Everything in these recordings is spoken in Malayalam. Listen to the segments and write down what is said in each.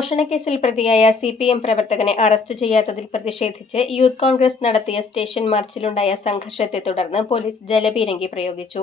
മോഷണക്കേസിൽ പ്രതിയായ സി പി എം പ്രവർത്തകനെ അറസ്റ്റ് ചെയ്യാത്തതിൽ പ്രതിഷേധിച്ച് യൂത്ത് കോൺഗ്രസ് നടത്തിയ സ്റ്റേഷൻ മാർച്ചിലുണ്ടായ സംഘർഷത്തെ തുടർന്ന് പോലീസ് ജലപീരങ്കി പ്രയോഗിച്ചു.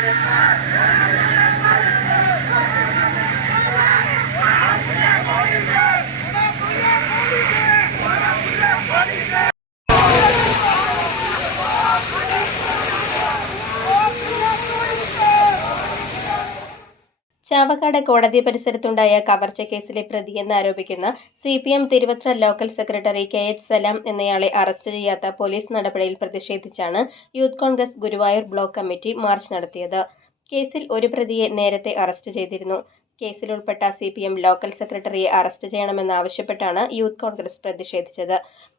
Thank you. ചാവക്കാട് കോടതി പരിസരത്തുണ്ടായ കവർച്ച കേസിലെ പ്രതിയെന്ന് ആരോപിക്കുന്ന C P M Thiruvathra local secretary K H Salam എന്നയാളെ അറസ്റ്റ് ചെയ്യാത്ത പോലീസ് നടപടിയിൽ പ്രതിഷേധിച്ചാണ് youth Congress Guruvayur block committee march നടത്തിയത്. കേസിൽ ഒരു പ്രതിയെ നേരത്തെ അറസ്റ്റ് ചെയ്തിരുന്നു. കേസിൽ ഉൾപ്പെട്ട സി പി എം ലോക്കൽ സെക്രട്ടറിയെ അറസ്റ്റ് ചെയ്യണമെന്നാവശ്യപ്പെട്ടാണ് യൂത്ത് കോൺഗ്രസ് പ്രതിഷേധിച്ചത്.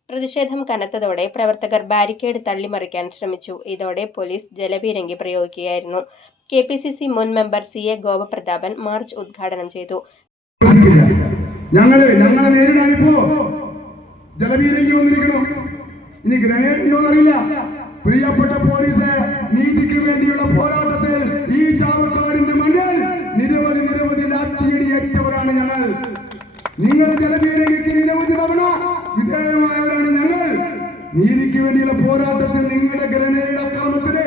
പ്രതിഷേധം കനത്തതോടെ പ്രവർത്തകർ ബാരിക്കേഡ് തള്ളിമറിക്കാൻ ശ്രമിച്ചു. ഇതോടെ പോലീസ് ജലപീരങ്കി പ്രയോഗിക്കുകയായിരുന്നു. കെ പി സി സി മുൻ member C A Gopaprathapan march ഉദ്ഘാടനം ചെയ്തു. ഞങ്ങളെ ഞങ്ങൾ നേരിടാൻ ഇപ്പോ ജലപീരങ്കി വന്നിരിക്കണം ഇനി ഗ്രനേഡ് അറിയില്ല പ്രിയപ്പെട്ട പോലീസ് നീതിക്ക് വേണ്ടിയുള്ള പോരാട്ടത്തിൽ ഈ ചാവക്കാടിന്റെ മണ്ണിൽ നിരവധി നിരവധി ലാത്തിയടിയേറ്റവരാണ് ഞങ്ങൾ. നിങ്ങൾ ജലപീരങ്കിക്ക് നിരവധി തവണ വിധേയമായവരാണ് ഞങ്ങൾ. നീതിക്ക് വേണ്ടിയുള്ള പോരാട്ടത്തിൽ നിങ്ങളുടെ ഗ്രനേഡ് അക്രമത്തിന്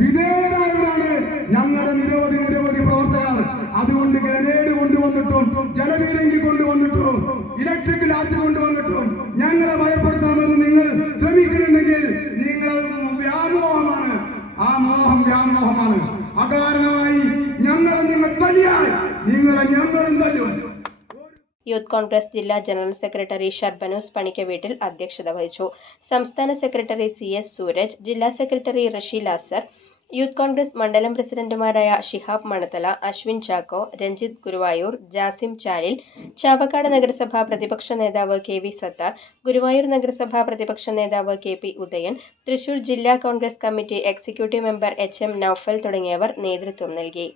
വിധേയരായവരാണ് ഞങ്ങളുടെ നിരവധി നിരവധി പ്രവർത്തകർ. അതുകൊണ്ട് ഗ്രനേഡ് കൊണ്ടുവന്നിട്ടും ജലവീരങ്കി കൊണ്ടുവന്നിട്ടും ഇലക്ട്രിക് ലാറ്റ് കൊണ്ടുവന്നിട്ടും ഞങ്ങളെ ഭയപ്പെടുത്താമെന്ന് നിങ്ങൾ ശ്രമിക്കുന്നുണ്ടെങ്കിൽ നിങ്ങളത് വ്യാമോഹമാണ്. ആ മോഹം വ്യാമോഹമാണ്. അകാരണമായി ഞങ്ങളെ നിങ്ങൾ തല്ലിയാൽ നിങ്ങളെ ഞങ്ങളും തല്ലും. യൂത്ത് കോൺഗ്രസ് ജില്ലാ ജനറൽ സെക്രട്ടറി ഷർബനൂസ് പണിക്ക വീട്ടിൽ അധ്യക്ഷത വഹിച്ചു. സംസ്ഥാന സെക്രട്ടറി സി എസ് സൂരജ് ജില്ലാ സെക്രട്ടറി റഷീൽ അസർ യൂത്ത് കോൺഗ്രസ് മണ്ഡലം പ്രസിഡന്റുമാരായ ഷിഹാബ് മണത്തല അശ്വിൻ ചാക്കോ രഞ്ജിത്ത് ഗുരുവായൂർ ജാസിം ചാലിൽ ചാവക്കാട് നഗരസഭാ പ്രതിപക്ഷ നേതാവ് കെ വി സത്താർ ഗുരുവായൂർ നഗരസഭാ പ്രതിപക്ഷ നേതാവ് കെ പി ഉദയൻ തൃശൂർ ജില്ലാ Congress committee executive member H M Noufal തുടങ്ങിയവർ നേതൃത്വം നൽകി.